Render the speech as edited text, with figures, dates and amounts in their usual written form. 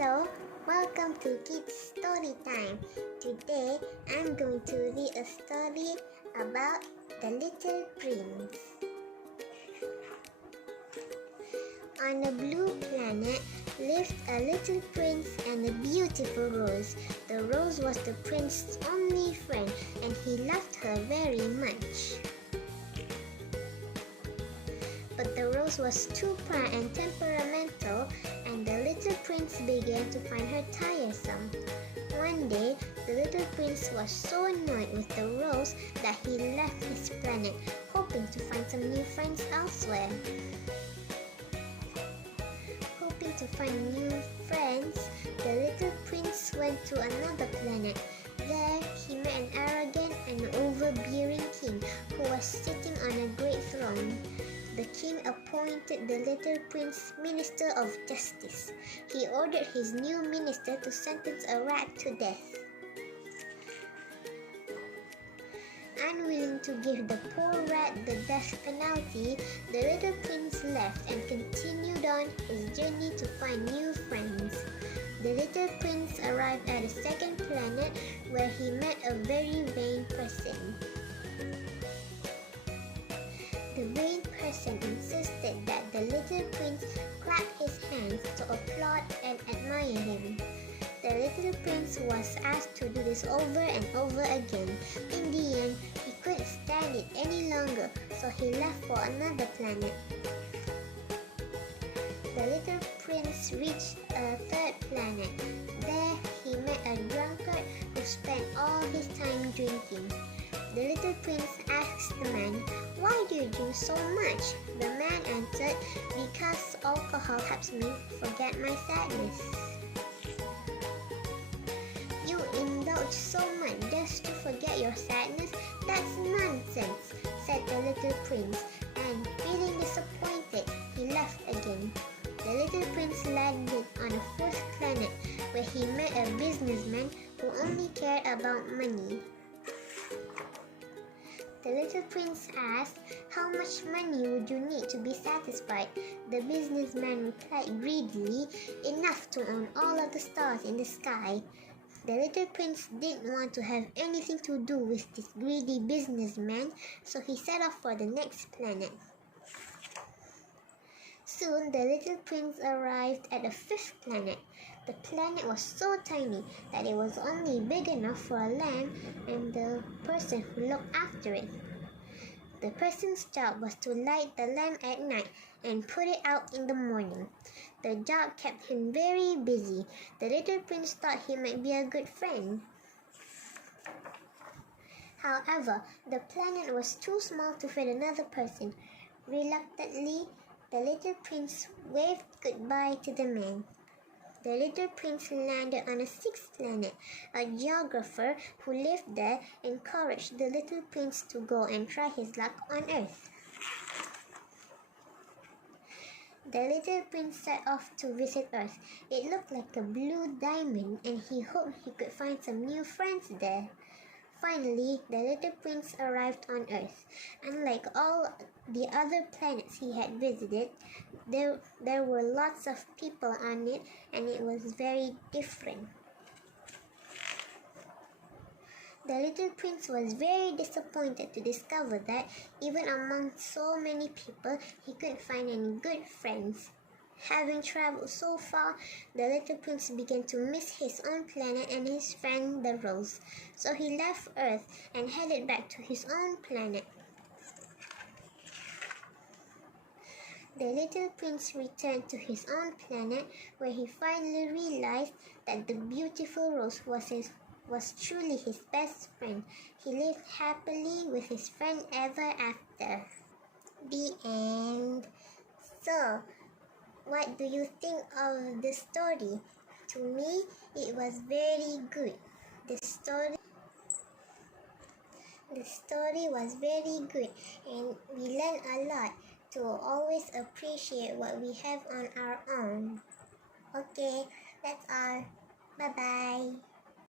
Hello, welcome to Kids Story Time. Today I'm going to read a story about the Little Prince. On a blue planet lived a little prince and a beautiful rose. The rose was the prince's only friend and he loved her very much. But the rose was too proud and temperamental, and the little prince began to find her tiresome. One day, the little prince was so annoyed with the rose that he left his planet, hoping to find some new friends elsewhere. Hoping to find new friends, the little prince went to another planet. There, he met an arrogant and overbearing king who was sitting on a great throne. The king appointed the little prince Minister of Justice. He ordered his new minister to sentence a rat to death. Unwilling to give the poor rat the death penalty, the little prince left and continued on his journey to find new friends. The little prince arrived at a second planet where he met a very vain person. The vain person insisted that the little prince clap his hands to applaud and admire him. The little prince was asked to do this over and over again. In the end, he couldn't stand it any longer, so he left for another planet. The little prince reached a third planet. There, he met a drunkard who spent all his time drinking. The little prince asked the man, "Why do you drink so much?" The man answered, "Because alcohol helps me forget my sadness." "You indulge so much just to forget your sadness? That's nonsense," said the little prince, and feeling disappointed, he left again. The little prince landed on a fourth planet where he met a businessman who only cared about money. The little prince asked, "How much money would you need to be satisfied?" The businessman replied greedily, "Enough to own all of the stars in the sky." The little prince didn't want to have anything to do with this greedy businessman, so he set off for the next planet. Soon, the little prince arrived at the fifth planet. The planet was so tiny that it was only big enough for a lamp and the person who looked after it. The person's job was to light the lamp at night and put it out in the morning. The job kept him very busy. The little prince thought he might be a good friend. However, the planet was too small to fit another person. Reluctantly, the little prince waved goodbye to the man. The little prince landed on a sixth planet. A geographer who lived there encouraged the little prince to go and try his luck on Earth. The little prince set off to visit Earth. It looked like a blue diamond and he hoped he could find some new friends there. Finally, the little prince arrived on Earth. Unlike all the other planets he had visited, there were lots of people on it and it was very different. The little prince was very disappointed to discover that even among so many people, he couldn't find any good friends. Having traveled so far, the little prince began to miss his own planet and his friend the rose. So he left Earth and headed back to his own planet. The little prince returned to his own planet where he finally realized that the beautiful rose was truly his best friend. He lived happily with his friend ever after. The end. So, what do you think of the story? To me, it was very good. The story was very good and we learned a lot to always appreciate what we have on our own. Okay, that's all. Bye-bye.